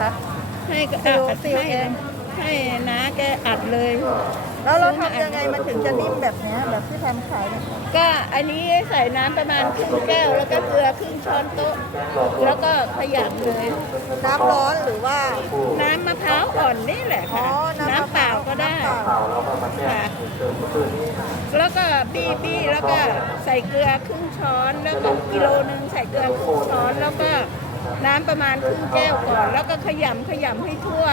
คะ ให้ก็ซิลอัดซิลให้เอง ให้น้าแกอัดเลย แล้วเราทำยังไงมันถึงจะนิ่มแบบเนี้ยแบบที่ทำขายเนี่ยก็อันนี้ใส่น้ำประมาณครึ่งแก้ว แล้วก็เกลือครึ่งช้อนโต๊ะ แล้วก็ขยำเลย น้ำร้อนหรือว่า น้ำมะพร้าวอ่อนนี่แหละอ๋อค่ะน้ำมะพน้ำเปร้าล่าวก็ได้น้ำเปล่า ค่ะแล้วก็บี้บี้แล้วก็ใส่เกลือครึ่งช้อน แล้วก็กิโลนึงใส่เกลือครึ่งช้อน แล้วก็ น้ำประมาณครึ่งแก้วก่อน แล้วก็ขยำขยำให้ทั่ว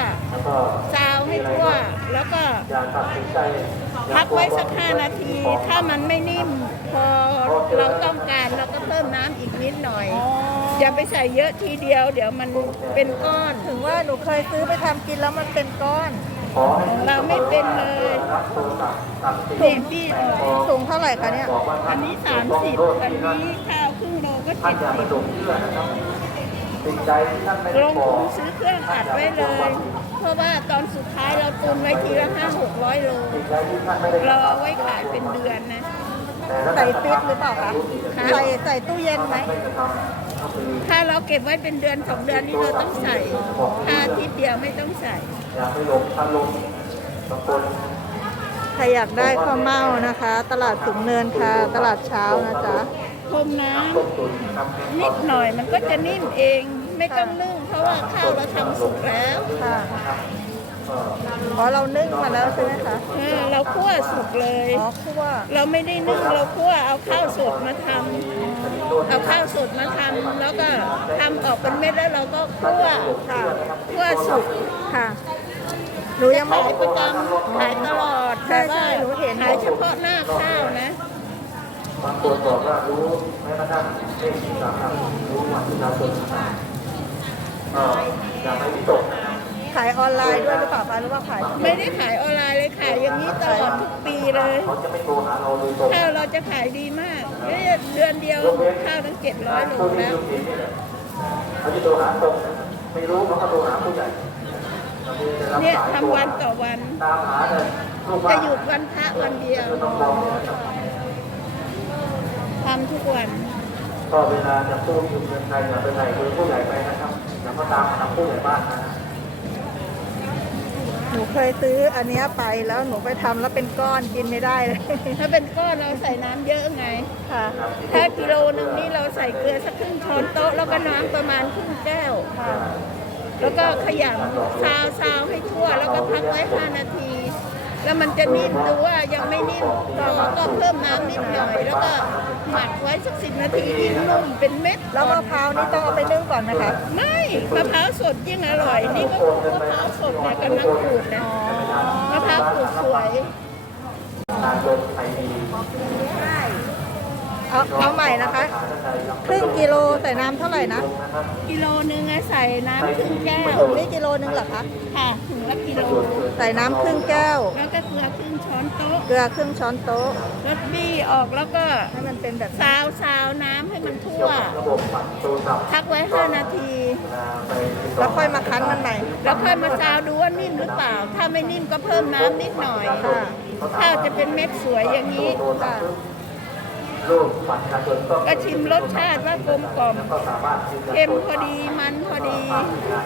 ซาวให้ทั่ว แล้วก็พักไว้สักห้านาที ถ้ามันไม่นิ่ม พอเราต้องการเราก็เพิ่มน้ำอีกนิดหน่อยอ๋ออย่าไปใส่เยอะทีเดียว เดี๋ยวมันเป็นก้อน ถึงว่าหนูเคยซื้อไปทำกินแล้วมันเป็นก้อน เราไม่เป็นเลยนี่พี่สูงเท่าไหร่คะเนี่ย อันนี้สามสิบอันนี้ข้าวครึ่งโลก็เจ็ดสิบ ลงทุนซื้อเครื่องอัดไว้เลย เพราะว่าตอนสุดท้ายเราตุนไว้ทีละห้าหกร้อยโลเราเอาไว้ขายเป็นเดือนนะ ใส่ฟิตหรือเปล่าคะคะใส่ใส่ตู้เย็นไหมถ้าเราเก็บไว้เป็นเดือนสองเดือนนี้เราต้องใส่ถ้าอาทิตย์เดียวไม่ต้องใส่ ใครอยากได้ข้าวเม่านะคะ ตลาดสูงเนินค่ะ ตลาดเช้านะจ๊ะพรมน้ำนิดหน่อยมันก็จะนิ่มเองไม่ต้องนึ่ง เพราะว่าข้าวเราทำสุกแล้วค่ะอ๋อเรานึ่งมาแล้วใช่ไหมคะเออเราคั่วสุกเลยอ๋อคั่วเราไม่ได้นึ่งเราคั่วเอาข้าวสดมาทำเอาข้าวสดมาทำแล้วก็ทำออกเป็นเม็ดแล้วเราก็คั่วค่ะคั่วสุกค่ะหนูยังไม่ขายประจำขายตลอด ใช่แต่ว่าใช่หนูเห็นขายเฉพาะหน้าข้าวนะบางคนบอกว่ารู้แม้กระทั่งเลขที่สามรู้วันที่เราเกิดมาก็อย่าไปวิตกนะครับขายออนไลน์ด้วยหรือเปล่าคะหรือว่าขายไม่ได้ขายออนไลน์เลยขายอย่างนี้ตลอดทุกปีเลยเขาจะไม่โทรหาเราโดยตรงข้าวเราจะขายดีมากเอ้ยเดือนเดียวข้าวตั้งเจ็ดร้อยโลผู้ที่แล้วดูผิดนี่แหละเขาจะโทรหาตรงไม่รู้เขาก็โทรหาผู้ใหญ่บางทีจะรับเนี่ยสายทำวันต่อวันตามหาเลยลูก จะบ้านหยุดวันพระวันเดียวคือต้องรอนะครับทำทุกวัน ก็เวลาจะพูดยืมเงินใครอย่าไปไหนคุยผู้ใหญ่ไปนะครับอย่ามาตามหาผู้ใหญ่บ้านนะหนูเคยซื้ออันเนี้ยไปแล้วหนูไปทำแล้วเป็นก้อนกินไม่ได้เลย ถ้าเป็นก้อนเราใส่น้ำเยอะไงค่ะ ถ้ากิโลหนึงนี่เราใส่เกลือสักครึ่งช้อนโต๊ะแล้วก็น้ำประมาณครึ่งแก้วค่ะแล้วก็ขยำซาวซาวให้ทั่ว แล้วก็พักไว้ 5 นาที แล้วมันจะนิ่มดูว่ายังไม่นิ่มเราก็เพิ่มน้ำนิดหน่อยแล้วก็หมักไว้สักสินาทียิ่งนุ่มเป็นเม็ดแล้วมะพร้าวนี่ต้องเอาไปนึ่งก่อนนะคะ ไม่มะพร้าวสดยิ่งอร่อย นี่ก็คือมะพร้าวสดเนี่ยกำลังขูดนะมะพร้าวขูดสวยการลงไทยดีเอาเอาใหม่นะคะครึ่งกิโลใส่น้ำเท่าไหร่นะกิโลนึงอะใส่น้ำครึ่งแก้วถุงนี้กิโลนึงเหรอคะค่ะถึงละกิโลใส่น้ำครึ่งแก้ว แล้วก็เกลือครึ่งช้อนโต๊ะเกลือครึ่งช้อนโต๊ะแล้วบี้ออกแล้วก็ให้มันเป็นแบบซาวซาวน้ำให้มันทั่วระบบบัตรโทรศัพท์พักไว้ 5 นาทีไปติดต่แล้วค่อยมาคั้นมันใหม่ แล้วค่อยมาซาวดูว่านิ่มหรือเปล่า ถ้าไม่นิ่มก็เพิ่มน้ำนิดหน่อยค่ะข้าวจะเป็นเม็ดสวยอย่างนี้ค่ะรูปบัตรประชาชนก็ก็ชิมรสชาติว่ากลมกล่อมก็สามารถยืนยันเค็มพอดีมันพอดีได้